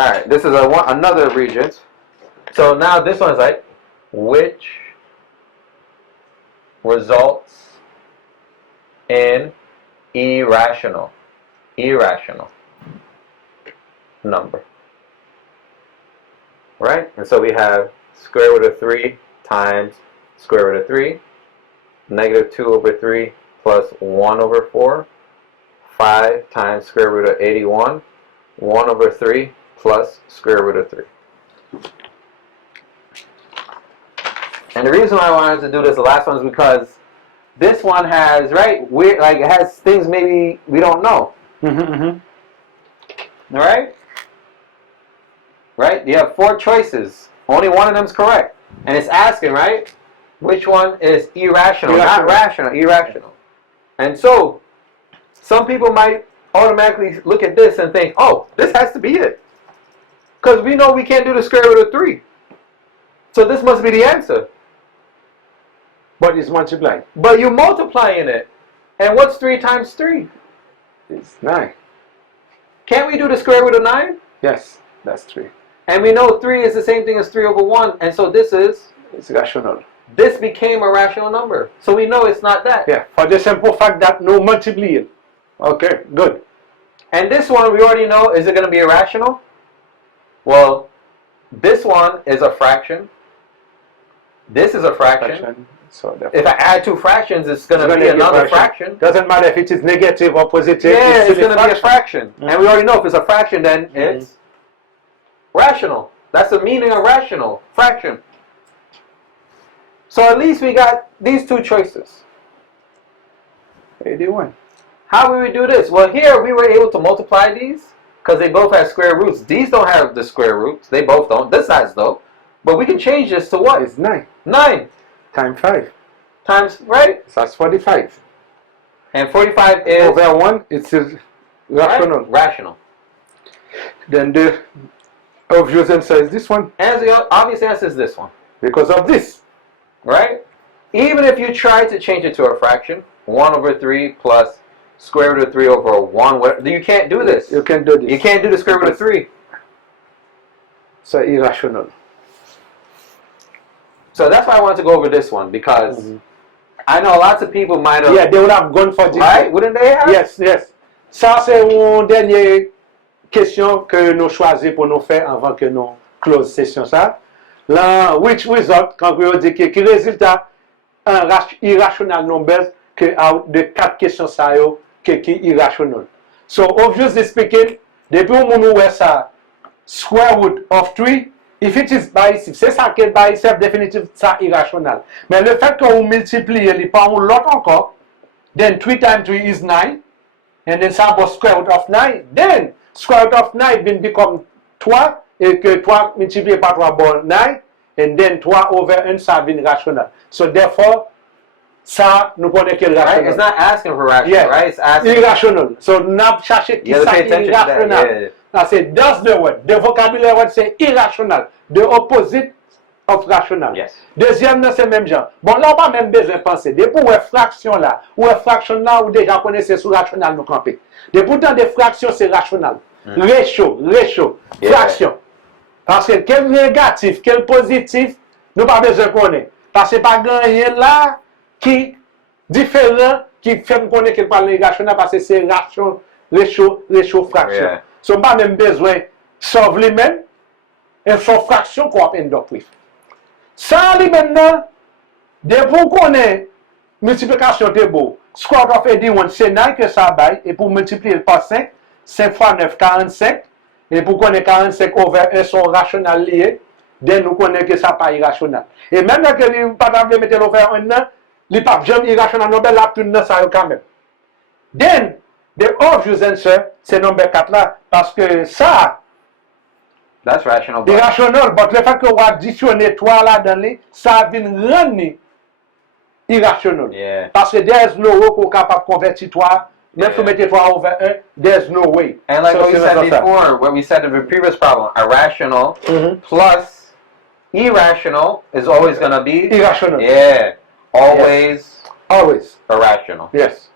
All right, this is another region. So now this one's like, which results in irrational number, right? And so we have square root of 3 times square root of 3, negative 2 over 3 plus 1 over 4, 5 times square root of 81, 1 over 3 plus square root of 3. And the reason why I wanted to do this, the last one, is because this one has, right, weird, like it has things maybe we don't know. All right? Right? You have 4 choices. Only one of them is correct. And it's asking, right, which one is irrational. Not rational, irrational. And so, some people might automatically look at this and think, oh, this has to be it. Because we know we can't do the square root of 3. So this must be the answer. But it's multiplying. But you're multiplying it. And what's 3 times 3? It's 9. Can't we do the square root of 9? Yes, that's 3. And we know 3 is the same thing as 3 over 1. And so this is? It's rational. This became a rational number. So we know it's not that. Yeah, for the simple fact that no multiplying. Okay, good. And this one we already know, is it going to be irrational? Well, this one is a fraction. This is a fraction. So if I add 2 fractions, it's going to be another fraction. Doesn't matter if it is negative or positive. Yeah, it's going to be a fraction. And we already know if it's a fraction, then it's rational. That's the meaning of rational, fraction. So at least we got these 2 choices. 81. How will we do this? Well, here we were able to multiply these because they both have square roots. These don't have the square roots. They both don't. This size though. But we can change this to what? It's 9. 9. Times 5. Times, right? So that's 45. And 45 is? Over 1, it's rational. Right? Rational. Then the obvious answer is this one. And the obvious answer is this one. Because of this. Right? Even if you try to change it to a fraction, 1 over 3 plus square root of 3 over 1, you can't do this. You can't do this. You can't do the square root of 3. So irrational. So that's why I wanted to go over this one, because I know lots of people might have... Yeah, they would have gone for this. Right? Wouldn't they have? Yes, yes. Ça, c'est une dernière question que nous choisissons pour nous faire avant que nous close session ça. Là, which result, quand vous dites que résultat un irrational number que de 4 questions ça yo qui irrational. So obviously speaking, depuis au moment où ça square root of 3, if it is by itself, c'est ça qui est by itself, définitivement ça irrational. Mais le fait qu'on multiplie par l'autre encore, then 3 times 3 is 9, and then ça va square root of 9, then square root of 9 will become 3, et que 3 multiplié par 3 bon 9, and then 3 over 1 ça devient rationnel. So therefore, ça nous connaît que right? rationnel. It's not asking for rational, right? It's asking irrational. So n'a cherché qui ça irrationnel. Now say does the word. The vocabulary word say irrational. The opposite of rational. Yes. Deuxième, c'est même genre. Bon, là, on pas même besoin de penser. Depuis où est fraction là, ou fraction là, ou déjà connaissez sous rationnel nous camper. De pourtant, des fractions, c'est rationnel. Ratio, fraction. Parce que quel négatif, quel positif, nous pas besoin de connaître. Parce que pas rien là qui différent, qui fait nous connaître qu'il parle rationnel, parce que c'est ratio, fraction. Yeah. So, pas même besoin de sauver les mêmes, et son fraction qu'on appelle doctrine. Ça, lui maintenant, depuis qu'on est multiplication de beau, square of 81, c'est 9 que ça baille, et pour multiplier par 5, 5 fois 9, 45, et pour qu'on ait 45 over 1 sont rationnels liés, then nous connaissons que ça pas irrationnel. Et même que nous ne pouvons pas mettre over 1, il n'est pas jamais irrationnel, nous avons tout dans ça quand même. Then, the obvious answer, c'est number 4 là, parce que ça, that's rational. Irrational, but le fait que on additionner 3 là dans les, ça vient rendre irrational. Yeah. Parce que there's no way qu'on capable de convertir 3, même si on mettait 3 over 1, there's no way. And like So what we said before, what we said in the previous problem, irrational plus irrational is always going to be irrational. Yeah. Always irrational. Yes.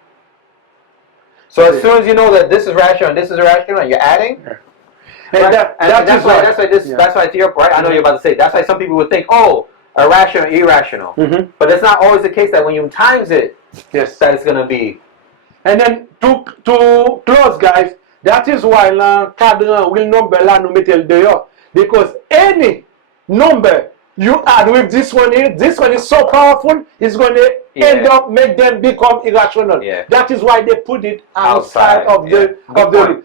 So as soon as you know that this is rational and this is irrational and you're adding, And right? That's why to your point, I know you're about to say, that's why some people would think, oh, irrational, irrational. But that's not always the case that when you times it, that it's going to be. And then to close, guys, that is why cadre will number là nous mettons dehors. Because any number you add with this one is so powerful, it's going to end up make them become irrational. Yeah. That is why they put it outside of the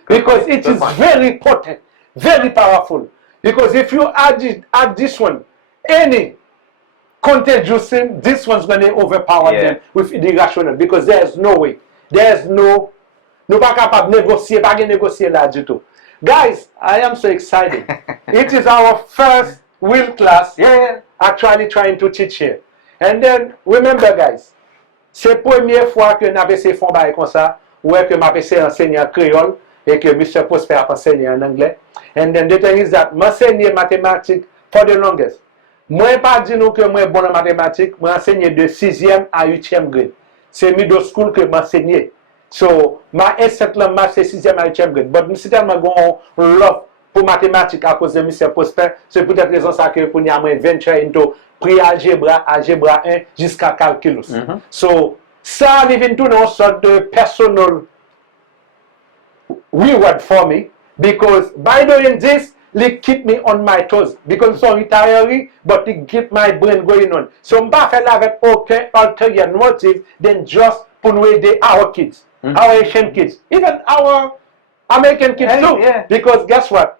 because it is very potent, very powerful. Because if you add this one, any contagious thing, this one's going to overpower them with the irrational, because there's no way. There's no pas capable négocier, pas négocier là du tout. Guys, I am so excited. It is our first wheel class actually trying to teach here. And then remember, guys, c'est la première fois que nous avons essayé de faire comme ça, ouais que m'a essayé d'enseigner en créole et que Mr. Prosper a enseigné en anglais. And then the thing is that m'enseigner mathématiques for the longest. Moi pas dire nous que moi bon en mathématiques, moi enseigner de 6e à 8e grade. C'est middle school que m'enseigner. So, ma instant là, c'est 6e à 8e grade. But si tellement gon love pour mathématiques à cause de Mr. Prosper, c'est peut-être raison ça que pour nous venture into Pre-Algebra Algebra 1 jusqu'à calculus. So, ça arrive into une sorte de personal reward for me, because by doing this, it keep me on my toes. Because so retiring, but it keep my brain going on. So, je ne fais pas avec aucun ulterior motive than just pour nous aider our kids, our Asian kids, even our American kids too. Because guess what?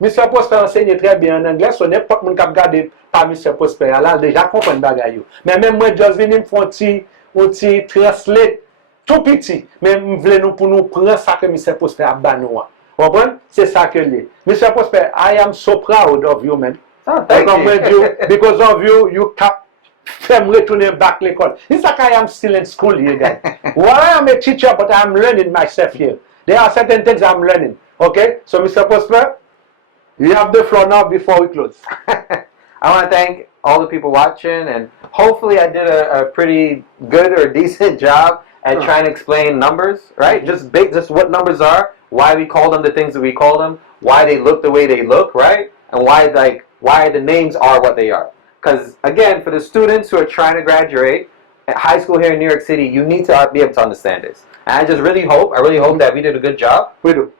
Mr. Prosper enseigne très bien en anglais, so n'importe qui qui regarde par Mr. Prosper, là déjà comprend bagay yo. Mais même moi, just venir faire un petit translate tout petit, mais m'vle nous pour nous prendre ça que Mr. Prosper a ban nous. Comprendre? C'est ça que l'est. Mr. Prosper, I am so proud of you, man. Oh, thank you. Because of you, you kept them returning back to l'école. It's like I am still in school here, guys. Well, I am a teacher, but I'm learning myself here. There are certain things I'm learning. Okay? So, Mr. Prosper, you have the floor now before we close. I want to thank all the people watching, and hopefully I did a pretty good or decent job at trying to explain numbers, right? Just what numbers are, why we call them the things that we call them, why they look the way they look, right? And why the names are what they are. Because again, for the students who are trying to graduate at high school here in New York City, you need to be able to understand this. And I really hope that we did a good job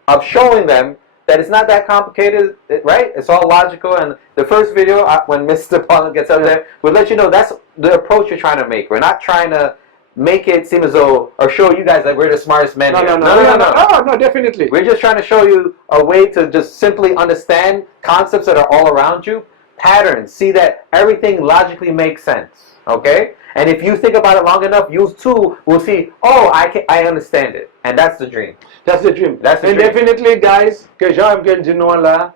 of showing them that it's not that complicated, right? It's all logical. And the first video, when Mr. Paul gets up there, we'll let you know that's the approach you're trying to make. We're not trying to make it seem as though, or show you guys that we're the smartest men here. No, definitely. We're just trying to show you a way to just simply understand concepts that are all around you, patterns, see that everything logically makes sense, okay? And if you think about it long enough, you too will see, oh, I understand it. And that's the dream. That's the dream. That's the and dream. Definitely, guys, que j'aime que nous là,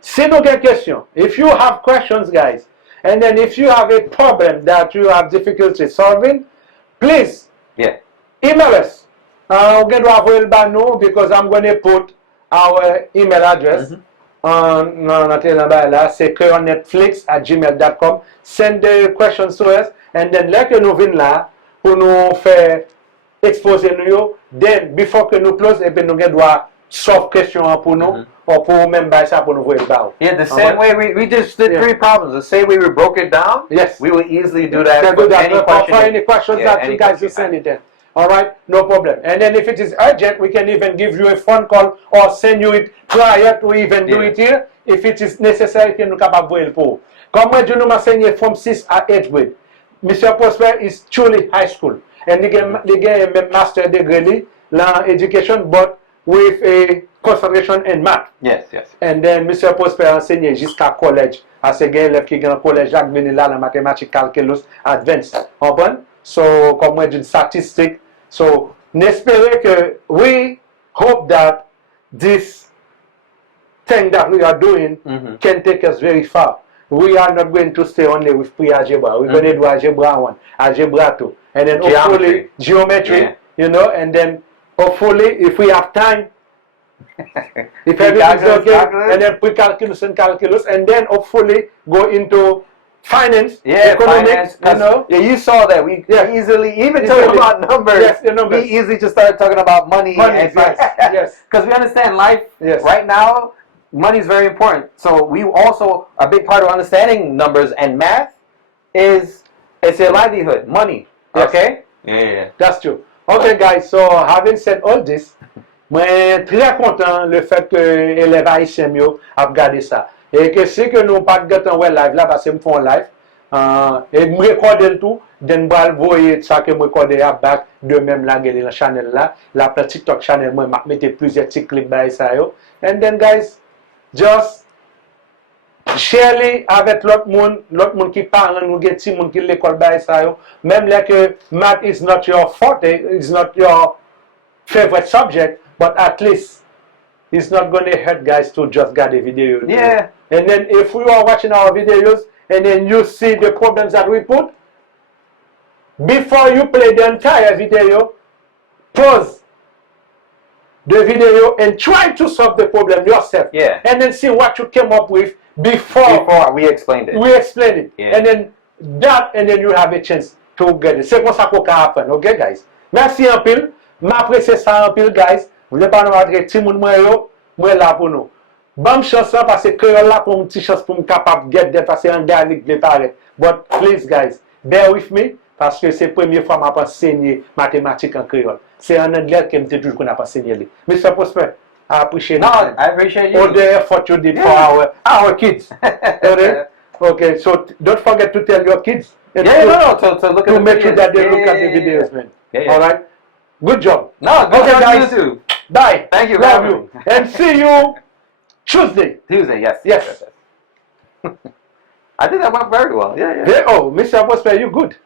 si nous avez question, if you have questions, guys, and then if you have a problem that you have difficulty solving, please email us. I'm going to avoid it because I'm going to put our email address on c'est creolenetflix@gmail.com. Send the questions to us, and then let nous venir là pour nous faire exposer nous. Then before que nous close, et puis nous doit solve question pour nous, or pour même ça pour nous voir le Yeah, the same way we just did 3 problems. The same way we broke it down. Yes, we will easily do that. For any questions that you guys will send it in. All right, no problem. And then if it is urgent, we can even give you a phone call or send you it prior to even do it here. If it is necessary, que nous capable voir le pour. Comme moi, je nous m'enseigne from 6 à 8 grade. Mr. Prosper is truly high school, and he get a master degree in education, but with a concentration in math. Yes. And then Mr. Prosper enseigne jusqu'à college. As a élève qui est en collège, Jacques venu là dans mathématiques, calculus, advanced. Comprends? So, comme moi, d'une statistique. So, n'espérez que we hope that this thing that we are doing can take us very far. We are not going to stay only with pre-algebra. We're going to do algebra 1, algebra 2, and then hopefully geometry, you know, and then hopefully if we have time, if everything's okay, and then pre-calculus and calculus, and then hopefully go into finance, economics, you know. Yeah, you saw that. We easily, even talking about numbers, we easily just started talking about money and yes. because we understand life right now, money is very important. So we also, a big part of understanding numbers and math is it's your livelihood, money. Yes. Okay? Yeah. That's true. Okay, guys, so having said all this, moi très content le fait que élèves haïtiens yo a regardé ça. Et que c'est que nous pas de temps ouais live là parce que me font live. Et me recorder tout, den bal voyer ça que me recorder à back de même là gagner la channel là, la TikTok channel moi m'a mettre plusieurs petits clips by ça yo. And then guys, just share avec l'autre monde qui parle, nous get ti monde qui l'école by ça yo. Même là que math is not your forte, is not your favorite subject, but at least it's not going to hurt guys to just get the video. Yeah. And then if you are watching our videos and then you see the problems that we put, before you play the entire video, pause the video and try to solve the problem yourself. Yeah. And then see what you came up with before we explained it. we explain it. Yeah. And then you have a chance to get it. C'est comme ça qu'on peut happen, okay guys? Merci en pile. M'apprécie ça en pile guys. Vous n'avez pas nous adresser petit monde moi là pour nous. Bonne chance parce que là pour une petite chance pour me capable get there parce que en Gallique de paraître. But please guys, bear with me parce que c'est la première fois que je enseigner mathématiques en créole. C'est en anglais que je toujours qu'on a enseigné. Mr. Prosper, I appreciate No, I appreciate you. all the effort you did for our kids. Okay, so don't forget to tell your kids. To look at To the make sure videos. that they look at the videos, man. Yeah. All right. Good job. No, go Okay, on guys. YouTube. Bye. Thank you. Love you. And see you Tuesday. Tuesday, yes. Yes. I think that went very well. Yeah. Oh, Mr. Prosper, you good.